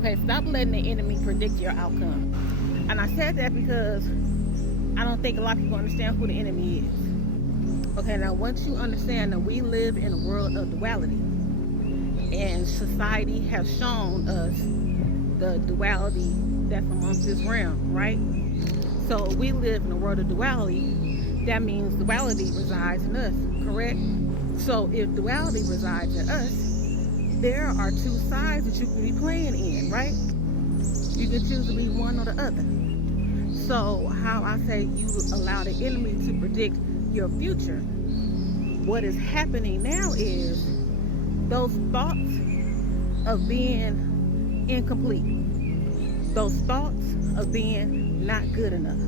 Okay, stop letting the enemy predict your outcome. And I said that because I don't think a lot of people understand who the enemy is. Okay, now once you understand that we live in a world of duality, and society has shown us the duality that's amongst this realm, right? So we live in a world of duality. That means duality resides in us, correct? So if duality resides in us, there are two sides that you can be playing in, right? You can choose to be one or the other. So how I say you allow the enemy to predict your future, what is happening now is those thoughts of being incomplete, those thoughts of being not good enough,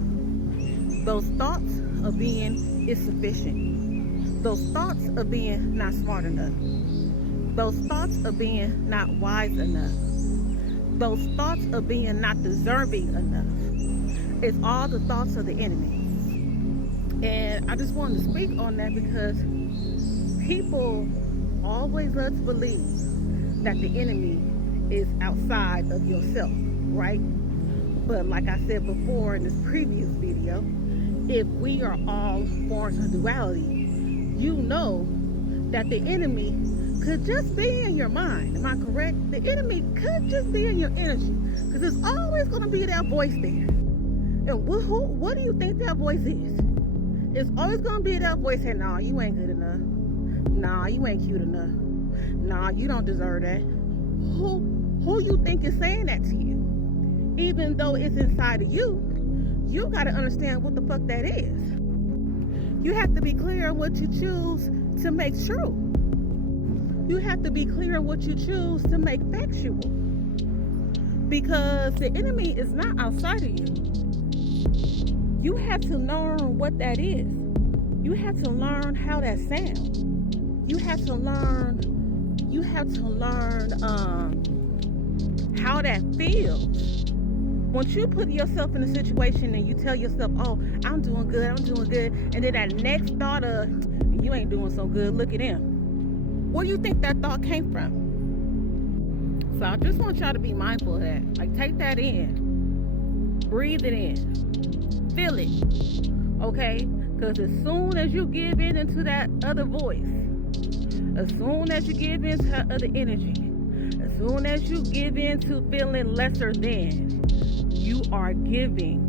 those thoughts of being insufficient, those thoughts of being not smart enough, those thoughts of being not wise enough, those thoughts of being not deserving enough. It's all the thoughts of the enemy. And I just wanted to speak on that because people always love to believe that the enemy is outside of yourself, right? But like I said before in this previous video, if we are all forms of duality, you know that the enemy could just be in your mind. Am I correct? The enemy could just be in your energy, because there's always going to be that voice there. And what do you think that voice is? It's always going to be that voice saying, nah, you ain't good enough. Nah, you ain't cute enough. Nah, you don't deserve that. Who you think is saying that to you? Even though it's inside of you, you got to understand what the fuck that is. You have to be clear on what you choose to make true. You have to be clear on what you choose to make factual. Because the enemy is not outside of you. You have to learn what that is. You have to learn how that sounds. You have to learn how that feels. Once you put yourself in a situation and you tell yourself, oh, I'm doing good, and then that next thought of, you ain't doing so good, look at him. Where do you think that thought came from? So I just want y'all to be mindful of that. Like, take that in. Breathe it in. Feel it. Okay? Because as soon as you give in into that other voice, as soon as you give in to that other energy, as soon as you give in to feeling lesser than, you are giving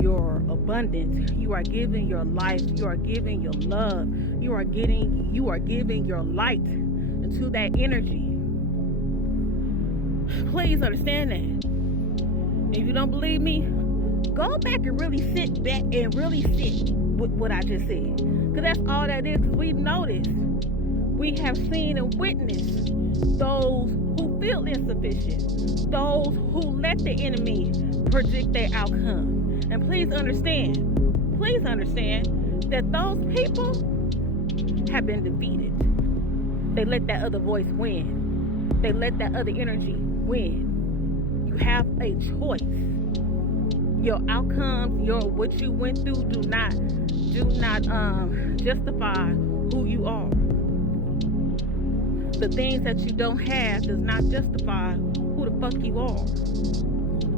your abundance, you are giving your life, you are giving your love, you are giving your light into that energy. Please understand that. If you don't believe me, go back and really sit back and really sit with what I just said. Because that's all that is. Because we've noticed, we have seen and witnessed those who feel insufficient, those who let the enemy predict their outcome. And please understand that those people have been defeated. They let that other voice win. They let that other energy win. You have a choice. Your outcomes, what you went through do not justify who you are. The things that you don't have does not justify who the fuck you are.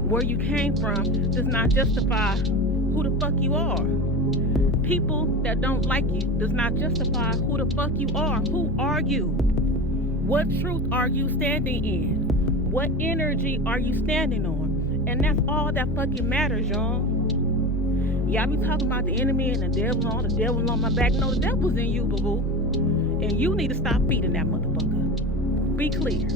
Where you came from does not justify who the fuck you are. People that don't like you does not justify who the fuck you are. Who are you? What truth are you standing in? What energy are you standing on? And that's all that fucking matters, y'all. Y'all be talking about the enemy and the devil on my back. No, the devil's in you, boo-boo. And you need to stop feeding that motherfucker. Be clear.